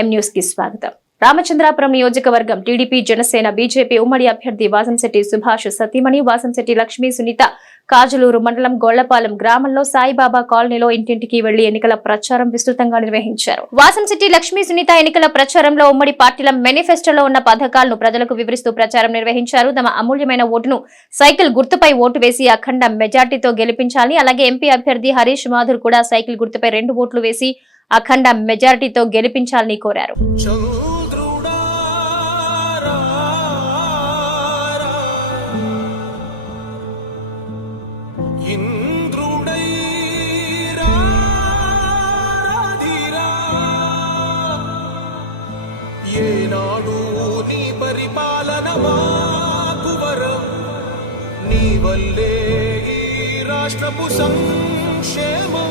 ఎం న్యూస్కి స్వాగతం. రామచంద్రాపురం నియోజకవర్గం టీడీపీ జనసేన బీజేపీ ఉమ్మడి అభ్యర్థి వాసంశెట్టి సుభాష్ సతీమణి వాసంశెట్టి లక్ష్మీ సునీత కాజలూరు మండలం గొళ్ళపాలెం గ్రామంలో సాయిబాబా కాలనీలో ఇంటింటికి వెళ్ళి ఎన్నికల ప్రచారం విస్తృతంగా నిర్వహించారు. వాసంశెట్టి లక్ష్మీ సునీత ఎన్నికల ప్రచారంలో ఉమ్మడి పార్టీల మేనిఫెస్టోలో ఉన్న పథకాలను ప్రజలకు వివరిస్తూ ప్రచారం నిర్వహించారు. తమ అమూల్యమైన ఓటును సైకిల్ గుర్తుపై ఓటు వేసి అఖండ మెజార్టీతో గెలిపించాలి అలాగే ఎంపీ అభ్యర్థి హరీష్ మాధుర్ కూడా సైకిల్ గుర్తుపై రెండు ఓట్లు వేసి అఖండ మెజారిటీతో గెలిపించాలని కోరారు. ఏనాడు నీ పరిపాలన మాకు వరం. నీ వల్లే ఈ రాష్ట్రపు సంక్షేమం.